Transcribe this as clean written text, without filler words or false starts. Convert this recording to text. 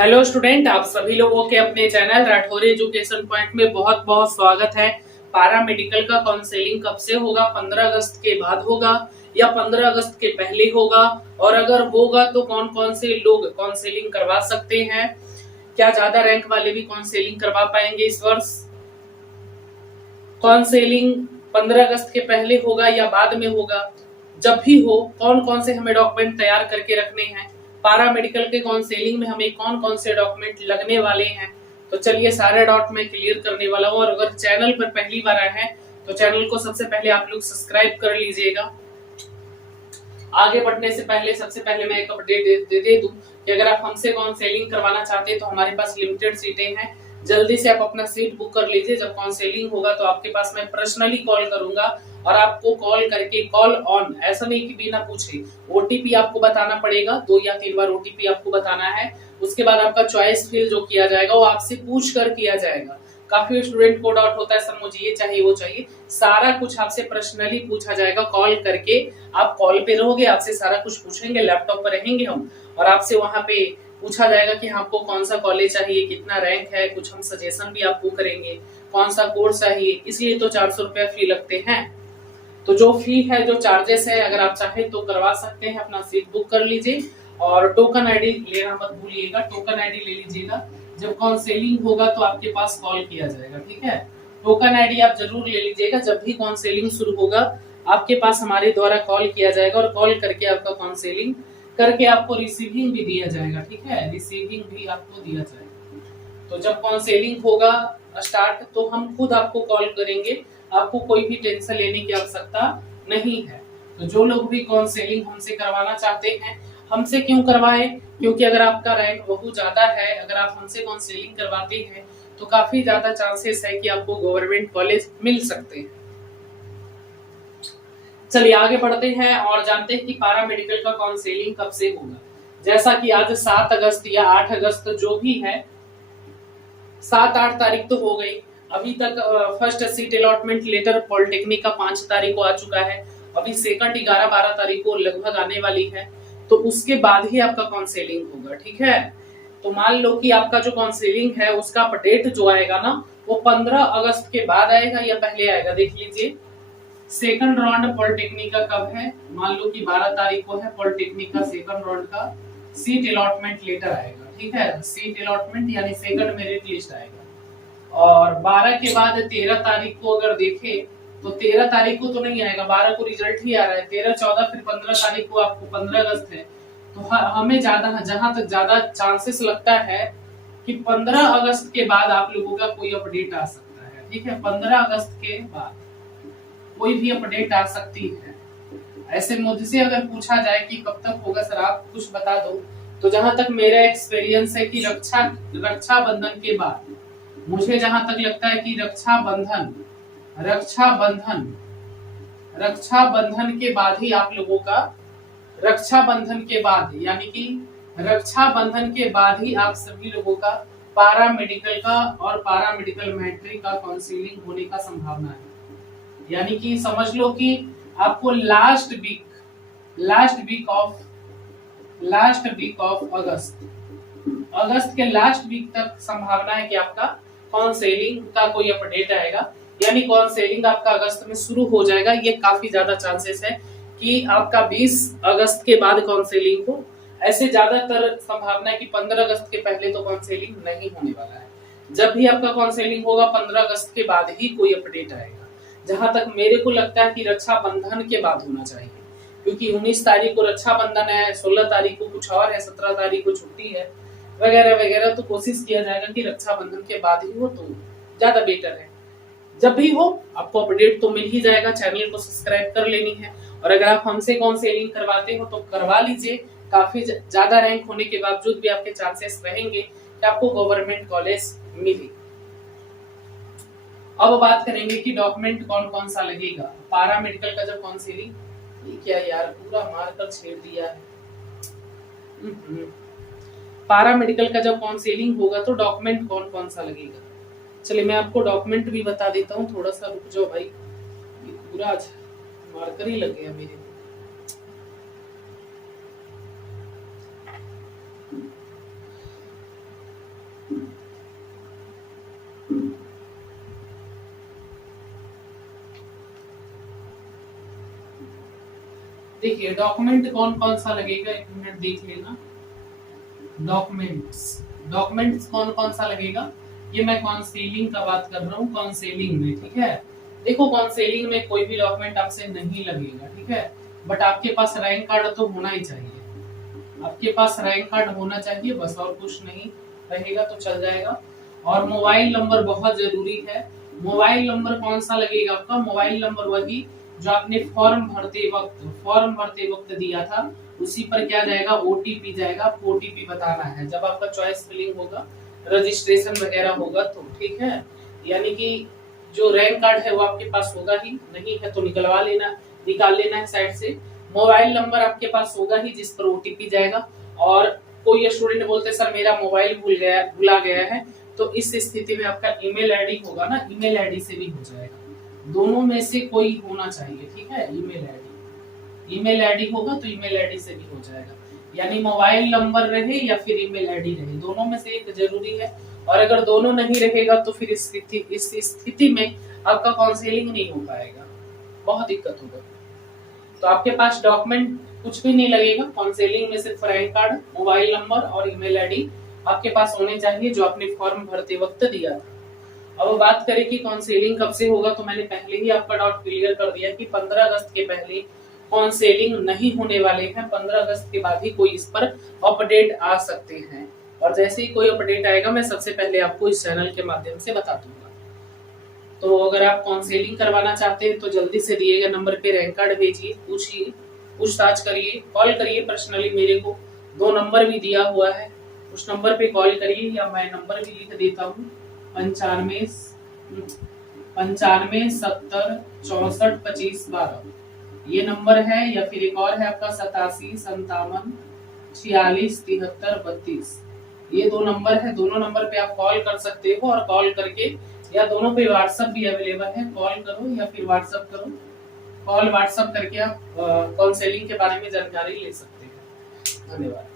Hello student, आप सभी लोगों के अपने चैनल राठौर एजुकेशन पॉइंट में बहुत बहुत स्वागत है। पारा मेडिकल का काउंसलिंग कब से होगा? 15 अगस्त के बाद होगा या 15 अगस्त के पहले होगा? और अगर होगा तो कौन कौन से लोग काउंसलिंग करवा सकते हैं? क्या ज्यादा रैंक वाले भी काउंसलिंग करवा पाएंगे इस वर्ष? काउंसलिंग 15 अगस्त के पहले होगा या बाद में होगा? जब भी हो, कौन कौन से हमें डॉक्यूमेंट तैयार करके रखने हैं? पारा मेडिकल के काउंसलिंग में हमें कौन कौन से डॉक्यूमेंट लगने वाले हैं? तो चलिए सारे डॉट में क्लियर करने वाला हूँ। और अगर चैनल पर पहली बार आए हैं तो चैनल को सबसे पहले आप लोग सब्सक्राइब कर लीजिएगा। आगे बढ़ने से पहले सबसे पहले मैं एक अपडेट दे दूं कि अगर आप हमसे काउंसलिंग करवाना चाहते हैं तो हमारे पास लिमिटेड सीटें हैं। जल्दी से आप अपना सीट बुक कर लीजिए। जब काउंसलिंग होगा तो आपके पास मैं पर्सनली कॉल करूंगा और आपको कॉल करके कॉल ऑन, ऐसा नहीं कि बिना पूछे, ओटीपी आपको बताना पड़ेगा। 2 या 3 बार ओटीपी आपको बताना है। उसके बाद आपका चॉइस फिल जो किया जाएगा वो आपसे पूछ कर किया जाएगा। काफी स्टूडेंट को डाउट होता है, सर मुझे ये चाहिए वो चाहिए। सारा कुछ आपसे पर्सनली पूछा जाएगा कॉल करके। आप कॉल पे रहोगे, आपसे सारा कुछ पूछेंगे, लैपटॉप पर रहेंगे हम, और आपसे वहां पे पूछा जाएगा कि आपको कौन सा कॉलेज चाहिए, कितना रैंक है, कुछ हम सजेशन भी आपको करेंगे, कौन सा कोर्स चाहिए। इसलिए तो 400 रुपया फी लगते हैं। तो जो फी है, जो चार्जेस है, अगर आप चाहें तो करवा सकते हैं। अपना सीट बुक कर लीजिए और टोकन आईडी लेना मत भूलिएगा। टोकन आईडी ले लीजिएगा। जब काउंसलिंग होगा तो आपके पास कॉल किया जाएगा, ठीक है। टोकन आईडी आप जरूर ले लीजिएगा। जब भी काउंसलिंग शुरू होगा आपके पास हमारे द्वारा कॉल किया जाएगा और कॉल करके आपका काउंसलिंग करके आपको रिसीविंग भी दिया जाएगा, ठीक है। रिसीविंग भी आपको दिया जाएगा। तो जब काउंसलिंग होगा स्टार्ट तो हम खुद आपको कॉल करेंगे। आपको कोई भी टेंशन लेने की आवश्यकता नहीं है। तो जो लोग भी काउंसलिंग हमसे करवाना चाहते हैं, हमसे क्यों करवाएं? क्योंकि अगर आपका रैंक बहुत ज्यादा है, अगर आप हमसे काउंसलिंग करवाते हैं तो काफी ज्यादा चांसेस है कि आपको गवर्नमेंट कॉलेज मिल सकते हैं। चलिए आगे बढ़ते हैं और जानते हैं कि पारा मेडिकल का काउंसलिंग कब से होगा। जैसा कि आज 7 अगस्त या 8 अगस्त जो भी है, 7-8 तारीख तो हो गई। अभी तक first seat allotment letter polytechnic का 5 तारीख को आ चुका है। अभी सेकंड 11-12 तारीख को लगभग आने वाली है। तो उसके बाद ही आपका काउंसलिंग होगा, ठीक है। तो मान लो कि आपका जो काउंसलिंग है उसका डेट जो आएगा ना, वो 15 अगस्त के बाद आएगा या पहले आएगा, देख लीजिए। सेकंड राउंड पॉलिटेक्निक का कब है? मान लो कि 12 तारीख को है पॉलिटेक्निक का सेकंड राउंड का सीट अलॉटमेंट लेटर आएगा, ठीक है। सीट अलॉटमेंट यानी सेकंड मेरिट लिस्ट आएगा। और 12 के बाद 13 तारीख को अगर देखें तो 13 तारीख को तो नहीं आएगा, 12 को रिजल्ट ही आ रहा है। 13, 14 फिर 15 तारीख को आपको 15 अगस्त है। तो हमें ज्यादा, जहां तक ज्यादा चांसेस लगता है कि 15 अगस्त के बाद आप लोगों का कोई अपडेट आ सकता है, ठीक है। 15 अगस्त के बाद कोई भी अपडेट आ सकती है। ऐसे मुझसे अगर पूछा जाए कि कब तक होगा सर आप कुछ बता दो, तो जहां तक मेरा एक्सपीरियंस है कि रक्षाबंधन के बाद, मुझे जहां तक लगता है कि रक्षाबंधन रक्षाबंधन के बाद ही आप लोगों का, रक्षाबंधन के बाद यानी कि रक्षाबंधन के बाद ही आप सभी लोगों का पारा मेडिकल का और पारा मेडिकल मैट्रिक का काउंसलिंग होने का संभावना है। यानी कि समझ लो कि आपको लास्ट वीक ऑफ अगस्त के लास्ट वीक तक संभावना है कि आपका काउंसलिंग का कोई अपडेट आएगा। यानी काउंसलिंग आपका अगस्त में शुरू हो जाएगा। ये काफी ज्यादा चांसेस है कि आपका 20 अगस्त के बाद काउंसलिंग हो। ऐसे ज्यादातर संभावना है कि 15 अगस्त के पहले तो काउंसलिंग नहीं होने वाला है। जब भी आपका काउंसलिंग होगा 15 अगस्त के बाद ही कोई अपडेट आएगा। जहां तक मेरे को लगता है कि रक्षाबंधन के बाद होना चाहिए, क्योंकि 19 तारीख को रक्षाबंधन है, 16 तारीख को कुछ और है, 17 तारीख को छुट्टी है वगैरह वगैरह। तो कोशिश किया जाएगा कि रक्षाबंधन के बाद ही हो तो ज्यादा बेटर है। जब भी हो आपको अपडेट तो मिल ही जाएगा। चैनल को सब्सक्राइब कर लेनी है। और अगर आप हमसे काउंसलिंग करवाते हो तो करवा लीजिए। काफी ज्यादा रैंक होने के बावजूद भी आपके चांसेस रहेंगे कि आपको गवर्नमेंट कॉलेज मिले। अब बात करेंगे कि डॉक्यूमेंट कौन कौन सा लगेगा पारा मेडिकल का जब काउंसलिंग। ये क्या यार, पूरा मारकर छेड़ दिया है। पारा मेडिकल का जब काउंसलिंग होगा तो डॉक्यूमेंट कौन कौन सा लगेगा। चलिए मैं आपको डॉक्यूमेंट भी बता देता हूँ, थोड़ा सा रुक जाओ भाई। ये पूरा मारकर ही लग गया मेरे। देखिए डॉक्यूमेंट कौन कौन सा लगेगा, एक मिनट देख लेना। डॉक्यूमेंट्स, डॉक्यूमेंट्स कौन कौन सा लगेगा, ये मैं काउंसलिंग का बात कर रहा हूँ, काउंसलिंग में, ठीक है। देखो काउंसलिंग में कोई भी डॉक्यूमेंट आपसे नहीं लगेगा, ठीक है, बट आपके पास रैंक कार्ड तो होना ही चाहिए, आपके पास रैंक कार्ड होना चाहिए बस, और कुछ नहीं रहेगा तो चल जाएगा। और मोबाइल नंबर बहुत जरूरी है। मोबाइल नंबर कौन सा लगेगा आपका, मोबाइल नंबर वही जो आपने फॉर्म भरते वक्त दिया था, उसी पर क्या जाएगा, ओटीपी जाएगा। आपको ओटीपी बताना है जब आपका चॉइस फिलिंग होगा, रजिस्ट्रेशन वगैरह होगा तो, ठीक है। यानी कि जो रैंक कार्ड है वो आपके पास होगा ही, नहीं है तो निकाल लेना है साइड से। मोबाइल नंबर आपके पास होगा ही जिस पर ओटीपी जाएगा। और कोई स्टूडेंट बोलते सर मेरा मोबाइल भुला गया है, तो इस स्थिति में आपका ईमेल आईडी होगा ना, ईमेल आईडी से भी हो जाएगा, दोनों में से कोई होना चाहिए, ठीक है। ईमेल आईडी होगा तो ईमेल आईडी से भी हो जाएगा, यानी मोबाइल नंबर रहे या फिर ईमेल आईडी रहे, दोनों में से एक जरूरी है। और अगर दोनों नहीं रहेगा तो फिर इस स्थिति में आपका काउंसलिंग नहीं हो पाएगा, बहुत दिक्कत होगा। तो आपके पास डॉक्यूमेंट कुछ भी नहीं लगेगा, काउंसलिंग में सिर्फ रैंक कार्ड, मोबाइल नंबर और ईमेल आईडी आपके पास होने चाहिए जो आपने फॉर्म भरते वक्त दिया था। अब बात करें कि काउंसलिंग कब से होगा, तो मैंने पहले ही आपका डाउट क्लियर कर दिया कि 15 अगस्त के पहले काउंसलिंग नहीं होने वाले हैं। 15 अगस्त के बाद ही कोई इस पर अपडेट आ सकते हैं, और जैसे ही कोई अपडेट आएगा मैं सबसे पहले आपको इस चैनल के माध्यम से बता दूंगा। तो अगर आप काउंसलिंग करवाना चाहते हैं तो जल्दी से दिए गए नंबर पे रैंक कार्ड भेजिए, पूछिए, पूछताछ करिए, कॉल करिए पर्सनली मेरे को, 2 नंबर भी दिया हुआ है, उस नंबर पे कॉल करिए, या मैं नंबर भी लिख देता हूँ, 95 70 64 25 12 ये नंबर है। या फिर एक और है आपका 87 57 46 73 32, ये 2 नंबर है, दोनों नंबर पे आप कॉल कर सकते हो। और कॉल करके, या दोनों पे व्हाट्सएप भी अवेलेबल है, कॉल करो या फिर व्हाट्सएप करो, कॉल व्हाट्सएप करके आप काउंसलिंग के बारे में जानकारी ले सकते हैं। धन्यवाद।